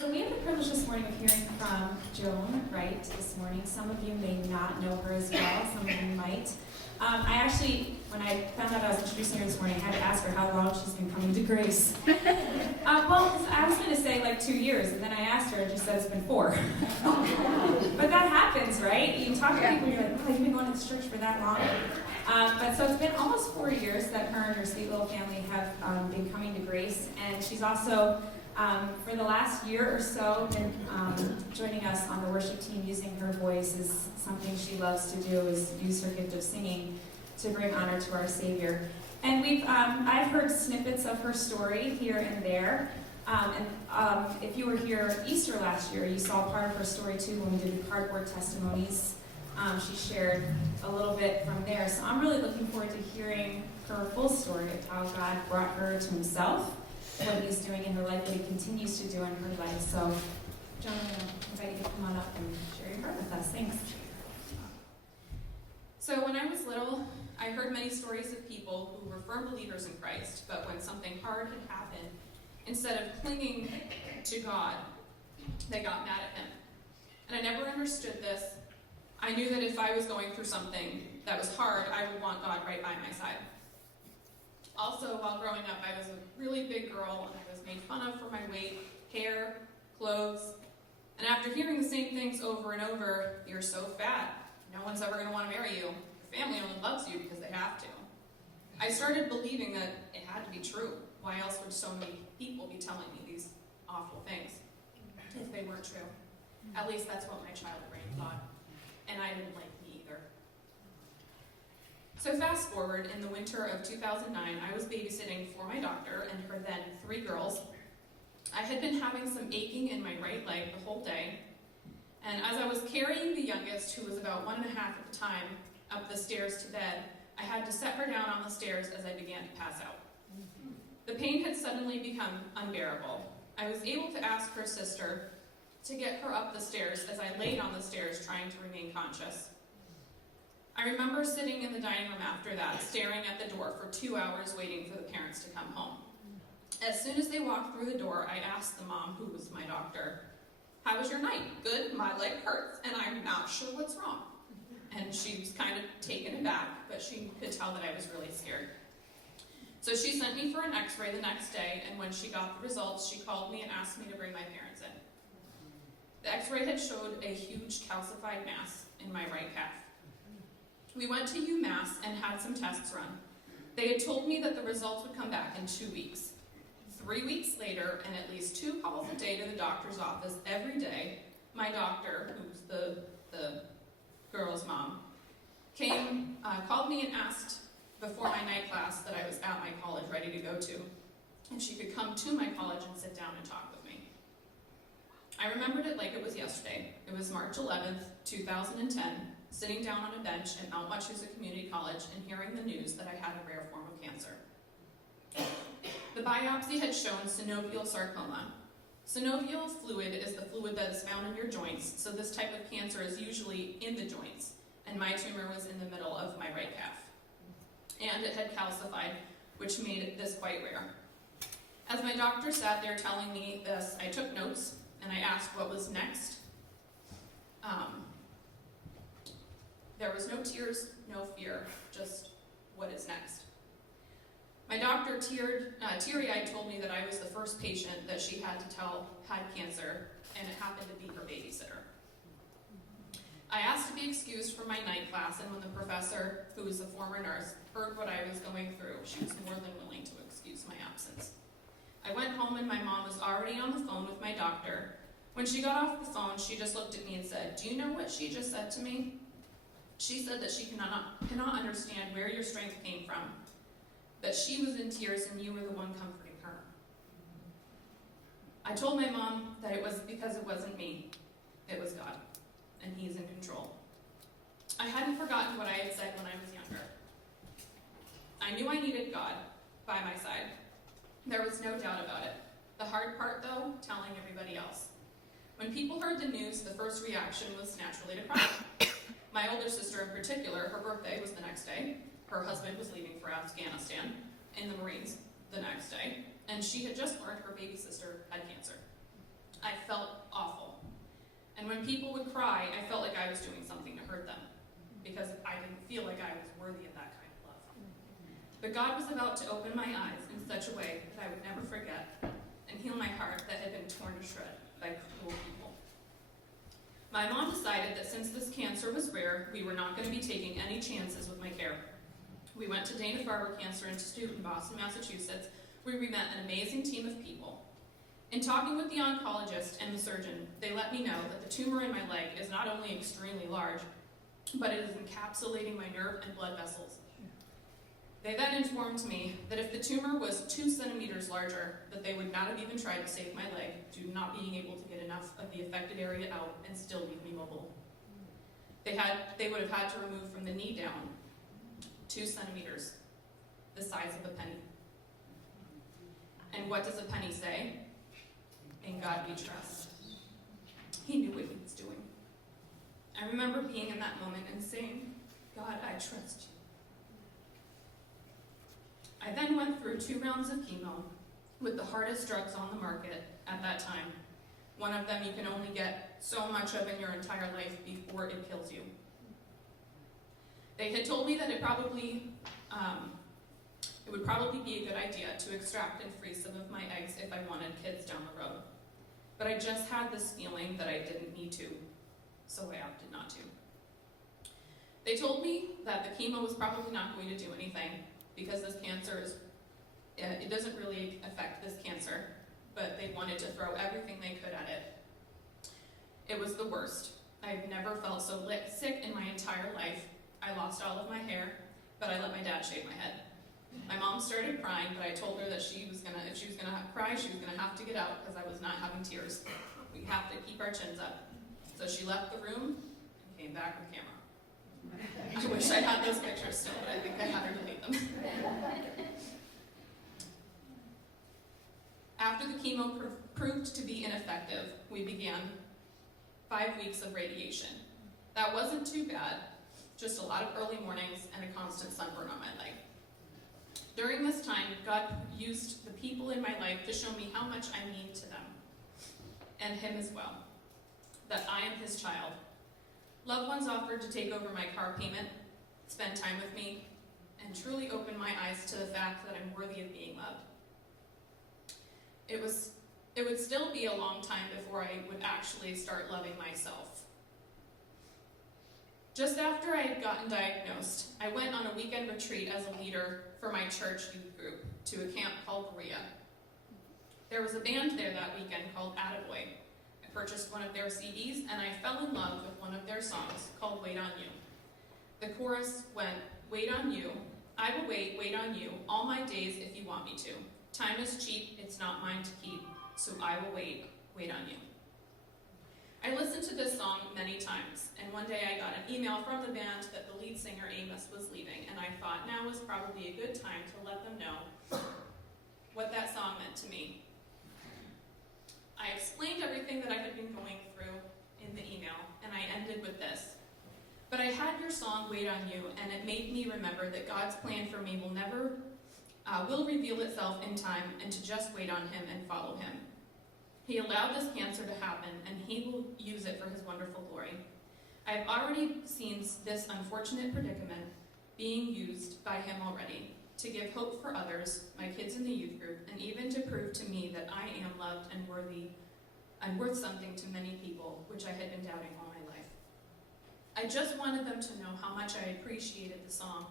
So we have the privilege this morning of hearing from Joan Wright this morning. Some of you may not know her as well, some of you might. I actually, when I found out I was introducing her this morning, I had to ask her how long she's been coming to Grace. Well, I was going to say like 2 years, and then I asked her, and she said it's been 4. But that happens, right? You talk to people, and you're like, oh, you've been going to this church for that long? But so it's been almost 4 years that her and her sweet little family have been coming to Grace, and she's also, for the last year or so, been joining us on the worship team. Using her voice is something she loves to do, is use her gift of singing to bring honor to our Savior. And I've heard snippets of her story here and there. If you were here Easter last year, you saw part of her story too when we did the cardboard testimonies. She shared a little bit from there. So I'm really looking forward to hearing her full story of how God brought her to himself, what he's doing in her life, what he continues to do in her life. So, John, I'm going to invite you to come on up and share your heart with us. Thanks. So when I was little, I heard many stories of people who were firm believers in Christ, but when something hard had happened, instead of clinging to God, they got mad at him. And I never understood this. I knew that if I was going through something that was hard, I would want God right by my side. Also, while growing up, I was a really big girl, and I was made fun of for my weight, hair, clothes. And after hearing the same things over and over, you're so fat, no one's ever going to want to marry you. Your family only loves you because they have to. I started believing that it had to be true. Why else would so many people be telling me these awful things if they weren't true? At least that's what my child brain thought. And I didn't like me either. So fast forward, in the winter of 2009, I was babysitting for my doctor and her then 3 girls. I had been having some aching in my right leg the whole day, and as I was carrying the youngest, who was about 1.5 at the time, up the stairs to bed, I had to set her down on the stairs as I began to pass out. The pain had suddenly become unbearable. I was able to ask her sister to get her up the stairs as I laid on the stairs trying to remain conscious. I remember sitting in the dining room after that, staring at the door for 2 hours waiting for the parents to come home. As soon as they walked through the door, I asked the mom, who was my doctor, "How was your night?" "Good, my leg hurts, and I'm not sure what's wrong." And she was kind of taken aback, but she could tell that I was really scared. So she sent me for an x-ray the next day, and when she got the results, she called me and asked me to bring my parents in. The x-ray had showed a huge calcified mass in my right calf. We went to UMass and had some tests run. They had told me that the results would come back in 2 weeks. 3 weeks later, and at least 2 calls a day to the doctor's office every day, my doctor, who's the girl's mom, called me and asked before my night class that I was at my college ready to go to, and she could come to my college and sit down and talk with me. I remembered it like it was yesterday. It was March 11th, 2010, sitting down on a bench at Mount Wachusett Community College and hearing the news that I had a rare form of cancer. The biopsy had shown synovial sarcoma. Synovial fluid is the fluid that is found in your joints, so this type of cancer is usually in the joints, and my tumor was in the middle of my right calf. And it had calcified, which made this quite rare. As my doctor sat there telling me this, I took notes, and I asked what was next. There was no tears, no fear, just what is next. My doctor, teary-eyed, told me that I was the first patient that she had to tell had cancer, and it happened to be her babysitter. I asked to be excused from my night class, and when the professor, who was a former nurse, heard what I was going through, she was more than willing to excuse my absence. I went home, and my mom was already on the phone with my doctor. When she got off the phone, she just looked at me and said, "Do you know what she just said to me?" She said that she cannot understand where your strength came from, that she was in tears and you were the one comforting her. I told my mom that it was because it wasn't me, it was God, and He's in control. I hadn't forgotten what I had said when I was younger. I knew I needed God by my side. There was no doubt about it. The hard part, though, telling everybody else. When people heard the news, the first reaction was naturally to cry. My older sister in particular, her birthday was the next day. Her husband was leaving for Afghanistan in the Marines the next day, and she had just learned her baby sister had cancer. I felt awful. And when people would cry, I felt like I was doing something to hurt them, because I didn't feel like I was worthy of that kind of love. But God was about to open my eyes in such a way that I would never forget, and heal my heart that had been torn to shreds by cruel people. My mom decided that since this cancer was rare, we were not going to be taking any chances with my care. We went to Dana-Farber Cancer Institute in Boston, Massachusetts, where we met an amazing team of people. In talking with the oncologist and the surgeon, they let me know that the tumor in my leg is not only extremely large, but it is encapsulating my nerve and blood vessels. They then informed me that if the tumor was 2 centimeters larger, that they would not have even tried to save my leg due to not being able to get enough of the affected area out and still leave me mobile. They would have had to remove from the knee down 2 centimeters, the size of a penny. And what does a penny say? In God we trust. He knew what he was doing. I remember being in that moment and saying, God, I trust you. I then went through 2 rounds of chemo with the hardest drugs on the market at that time. One of them you can only get so much of in your entire life before it kills you. They had told me that it would probably be a good idea to extract and freeze some of my eggs if I wanted kids down the road. But I just had this feeling that I didn't need to, so I opted not to. They told me that the chemo was probably not going to do anything because this cancer it doesn't really affect this cancer, but they wanted to throw everything they could at it. It was the worst. I've never felt so sick in my entire life. I lost all of my hair, but I let my dad shave my head. My mom started crying, but I told her that if she was gonna cry, she was gonna have to get out because I was not having tears. We have to keep our chins up. So she left the room and came back with camera. I wish I had those pictures still, but I think I had her delete them. After the chemo proved to be ineffective, we began 5 weeks of radiation. That wasn't too bad, just a lot of early mornings and a constant sunburn on my leg. During this time, God used the people in my life to show me how much I mean to them, and him as well, that I am his child. Loved ones offered to take over my car payment, spend time with me, and truly open my eyes to the fact that I'm worthy of being loved. It would still be a long time before I would actually start loving myself. Just after I had gotten diagnosed, I went on a weekend retreat as a leader for my church youth group to a camp called Berea. There was a band there that weekend called Attaboy. I purchased one of their CDs and I fell in love with one of their songs called Wait on You. The chorus went, wait on you, I will wait on you, all my days if you want me to. Time is cheap, it's not mine to keep, so I will wait on you. I listened to this song many times, and one day I got an email from the band that the lead singer Amos was leaving, and I thought now was probably a good time to let them know what that song meant to me. I explained everything that I had been going through in the email, and I ended with this. But I had your song, Wait on You, and it made me remember that God's plan for me will reveal itself in time, and to just wait on him and follow him. He allowed this cancer to happen, and he will use it for his wonderful glory. I have already seen this unfortunate predicament being used by him already to give hope for others, my kids in the youth group, and even to prove to me that I am loved and worthy and worth something to many people, which I had been doubting all my life. I just wanted them to know how much I appreciated the song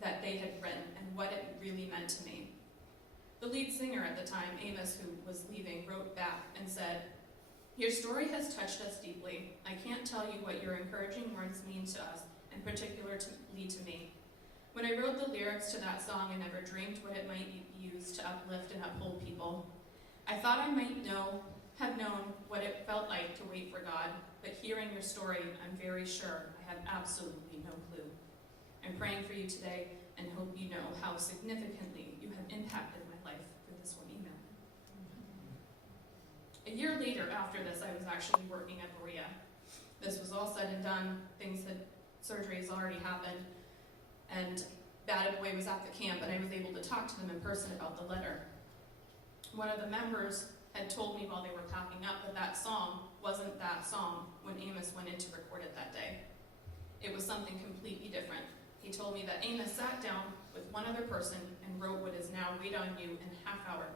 that they had written and what it really meant to me. The lead singer at the time, Amos, who was leaving, wrote back and said, your story has touched us deeply. I can't tell you what your encouraging words mean to us, and particularly to me. When I wrote the lyrics to that song, I never dreamed what it might be used to uplift and uphold people. I thought I might have known what it felt like to wait for God, but hearing your story, I'm very sure I had absolutely no clue. I'm praying for you today and hope you know how significantly you have impacted my life through this one email. A year later after this, I was actually working at Berea. This was all said and done. Surgeries already happened, and Bad Boy was at the camp, and I was able to talk to them in person about the letter. One of the members had told me while they were packing up that that song wasn't that song when Amos went in to record it that day. It was something completely different. He told me that Amos sat down with one other person and wrote what is now Wait on You in a half hour.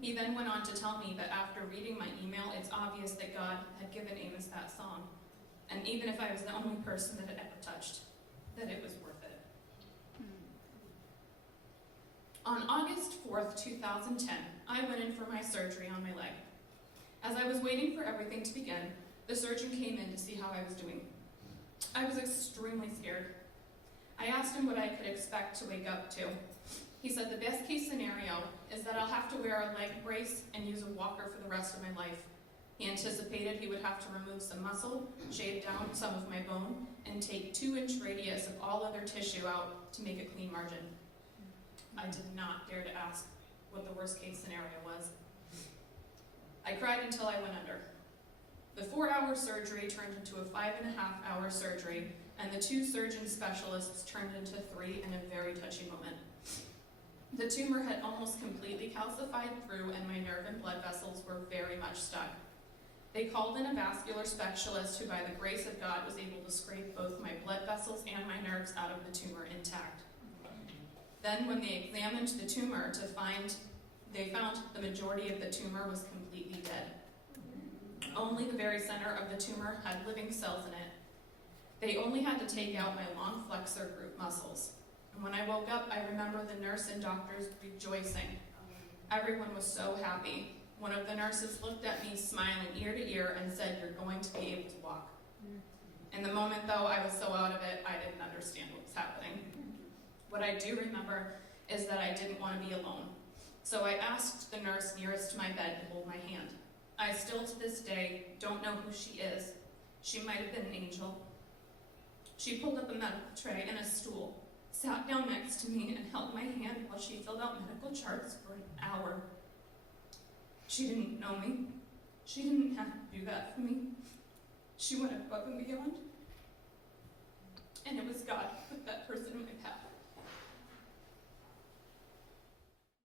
He then went on to tell me that after reading my email, it's obvious that God had given Amos that song. And even if I was the only person that it ever touched, that it was worth it. On August 4th, 2010, I went in for my surgery on my leg. As I was waiting for everything to begin, the surgeon came in to see how I was doing. I was extremely scared. I asked him what I could expect to wake up to. He said the best case scenario is that I'll have to wear a leg brace and use a walker for the rest of my life. He anticipated he would have to remove some muscle, shave down some of my bone, and take 2-inch radius of all other tissue out to make a clean margin. I did not dare to ask what the worst case scenario was. I cried until I went under. The 4-hour surgery turned into a 5.5-hour surgery, and the 2 surgeon specialists turned into 3 in a very touchy moment. The tumor had almost completely calcified through, and my nerve and blood vessels were very much stuck. They called in a vascular specialist who, by the grace of God, was able to scrape both my blood vessels and my nerves out of the tumor intact. Then, when they examined the tumor they found the majority of the tumor was completely dead. Only the very center of the tumor had living cells in it. They only had to take out my long flexor group muscles. And when I woke up, I remember the nurse and doctors rejoicing. Everyone was so happy. One of the nurses looked at me, smiling ear to ear, and said, "You're going to be able to walk." In the moment, though, I was so out of it, I didn't understand what was happening. What I do remember is that I didn't want to be alone. So I asked the nurse nearest to my bed to hold my hand. I still to this day don't know who she is. She might have been an angel. She pulled up a medical tray and a stool, sat down next to me, and held my hand while she filled out medical charts for an hour. She didn't know me. She didn't have to do that for me. She went above and beyond. And it was God who put that person in my path.